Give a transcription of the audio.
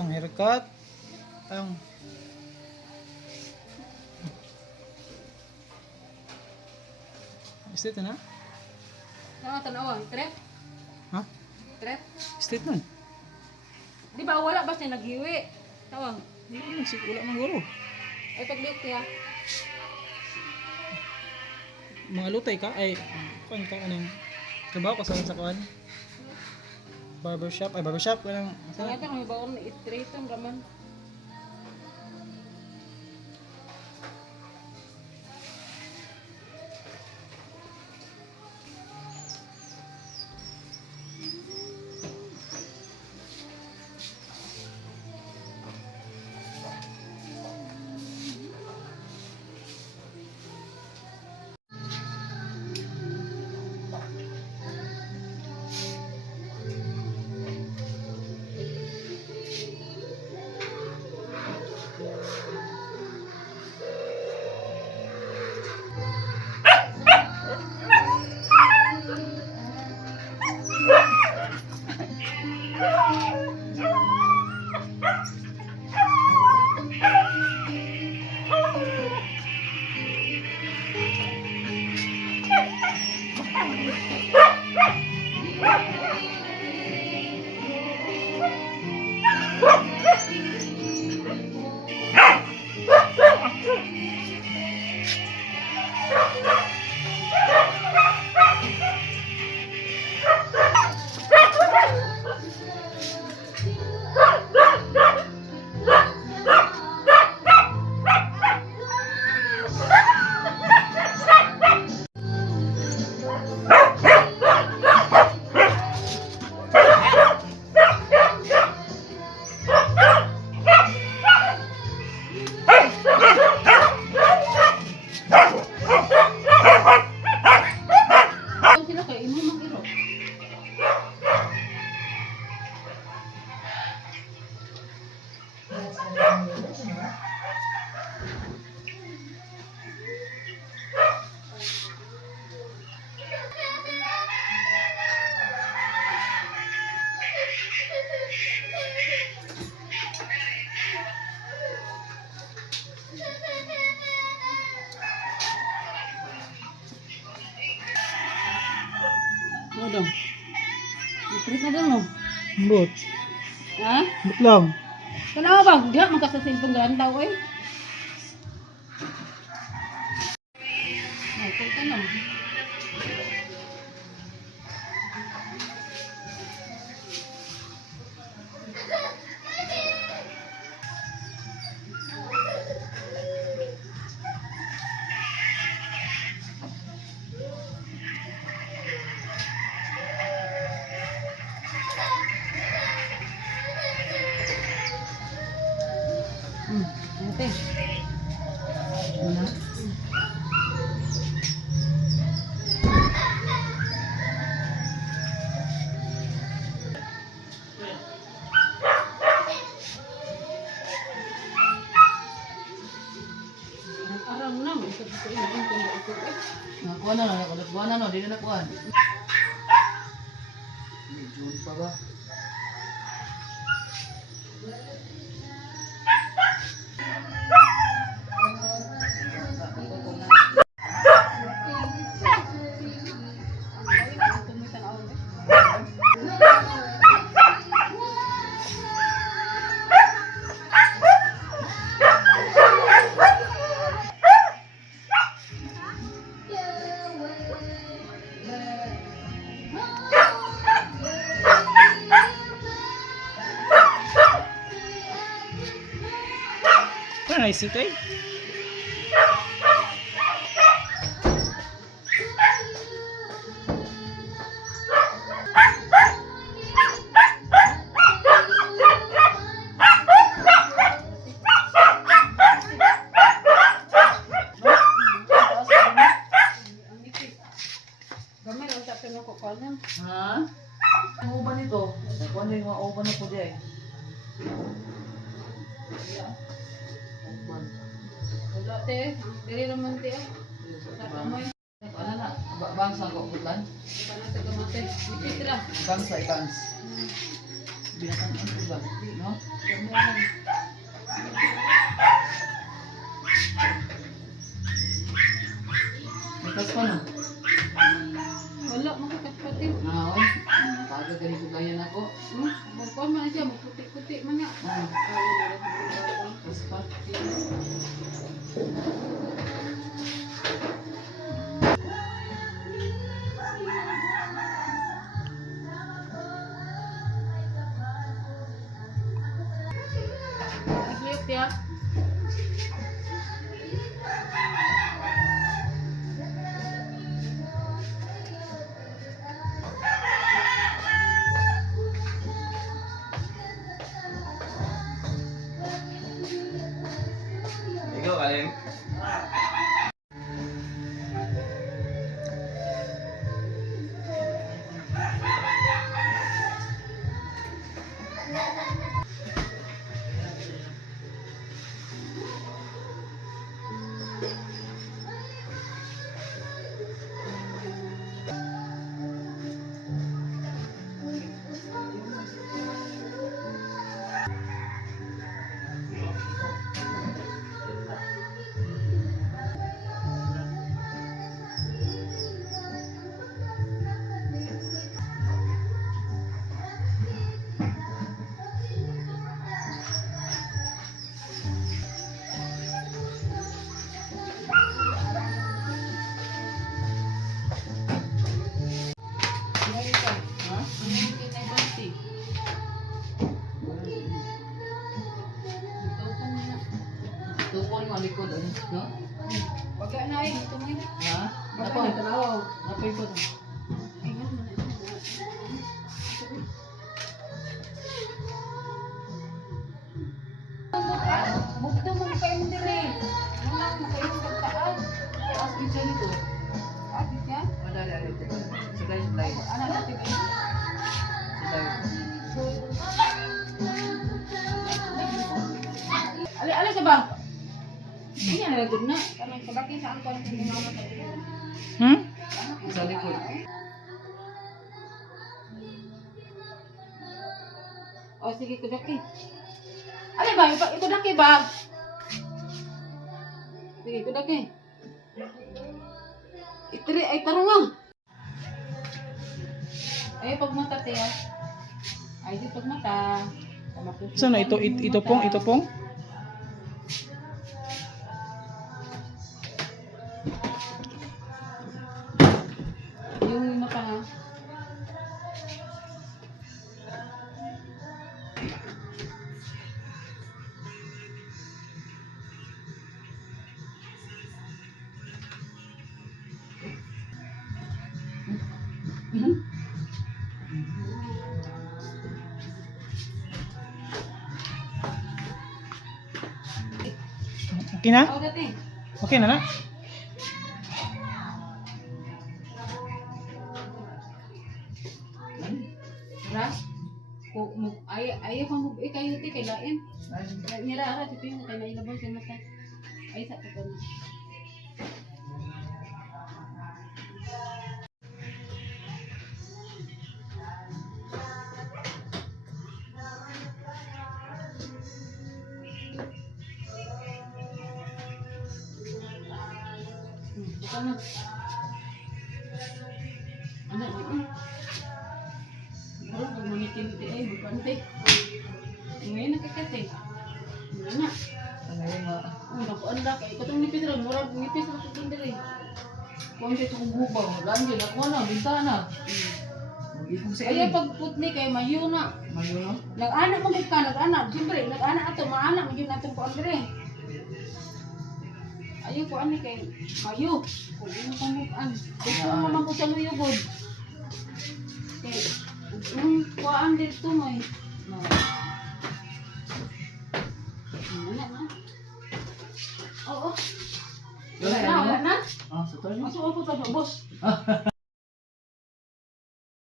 Ang haircut. Ang straight na? Tanawa, trip? Ha? Trip? Straight man. Di ba wala ba siya naghiwi? Tawang. Wala man guro. Ay pagliok niya. Mga lutay ka ay kuan ka anong trabaho ka sa kuan? Barbershop kanang Ang ito kami baon straight ang raman. Sila kay imo mag-iro. Ano daw? Trip na daw mo. Bot. Ha? Bot lang. Kanawa ba? Diha magkasasin pong gantaw eh. Ay, kung tanong. Ate. Wala. Arang na, may isa sa inain kung ito eh. Nakuha na, nakuha na, no, di na nakuha. June pa ba? Ano nice ito eh? Gamay lang sa pinang kukunan. Ha? Ang uban nito, nakuha na yung mga uban na po dyan. Uban. Wala te, diri naman te. Sa kamoy. Ano na? Bangsa ko, bulan? Para sa kamate. Ipit ra. Bangsa, ibans. Binatang ano ba? No? Mitas pa no? Wala, makakapati. Oy. Pagod ganun sugayan ako. Magkuhan man siya, magputi-puti man nga. Mitas pa. Nagliyok ya. Ikaw, Kaleng. Tukol mo likod ano? No? Wala na eh, ito mo yun. Ha? Wala Apa? na talaw. Apa ito? Bukto mo kayo mo din eh. Wala mo kayo pagtaas. Taas kitchen ito. Abis ya? Wala na ito. Silay silay. Ano natin kayo? Silay. Ali sa bang? Hindi na lagod na. Kanang kabaki sa ang kwan ng mama tayo. Sa likod. O sige, kudaki. Ali ba? Ikudaki ba? Sige, kudaki. Itiri, ay tarong nga. Ay, pagmata tiya. Ay, di pagmata. Saan na ito? Ito pong? Ito pong? Yung mata nga. Okay na? O, dati. Okay na na? Ra? Ayaw pa mo kayo ti kay lain. Nira ara ti pingo kay nailabang sa mata. Ay sa ka na. Buka na. Ano ni? Bro, pag-manitin ay bukan te. Ngayon nakakate. Ano na? Ano yung mga... Ang nakuanda kay katong nipis ra murag nipis ra sa diri. Kung ito kung bubaw, lanyo na ako na, bintana. Mag-ipong sa Ayaw pagputni kay mayo na. Mayo no? Nag-ana mo gid ka, nag-ana. Siyempre, nag-ana ato, maana mo yun atong kuan diri. Ayaw ko ani kay mayo. Kung ano pa mo an. Gusto mo naman ko sa mayo god. Kay kuan dito mo eh. No. Wala na. Oo. Wala na, wala na. Ah, sa tayo. Masuk ako sa boss.